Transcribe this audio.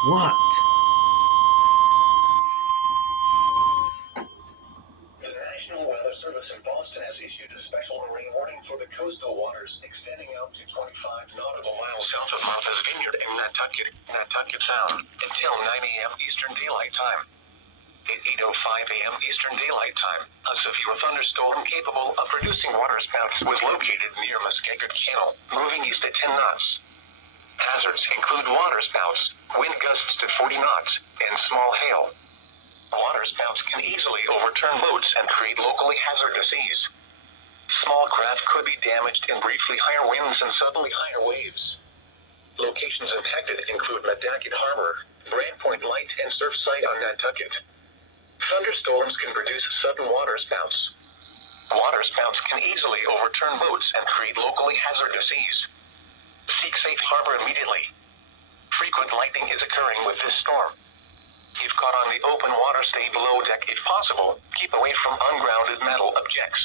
What? The National Weather Service in Boston has issued a special rain warning for the coastal waters extending out to 25 nautical miles south of Martha's Vineyard and Nantucket Sound until 9 a.m. Eastern Daylight Time. At 8:05 a.m. Eastern Daylight Time, a severe thunderstorm capable of producing waterspouts was located near Muskego Channel, moving east at 10 knots. Hazards include waterspouts, wind gusts to 40 knots, and small hail. Waterspouts can easily overturn boats and create locally hazardous seas. Small craft could be damaged in briefly higher winds and suddenly higher waves. Locations impacted include Nantucket Harbor, Brand Point Light, and Surfside on Nantucket. Thunderstorms can produce sudden waterspouts. Waterspouts can easily overturn boats and create locally hazardous seas. Seek safe harbor immediately. Frequent lightning is occurring with this storm. If caught on the open water, stay below deck if possible. Keep away from ungrounded metal objects.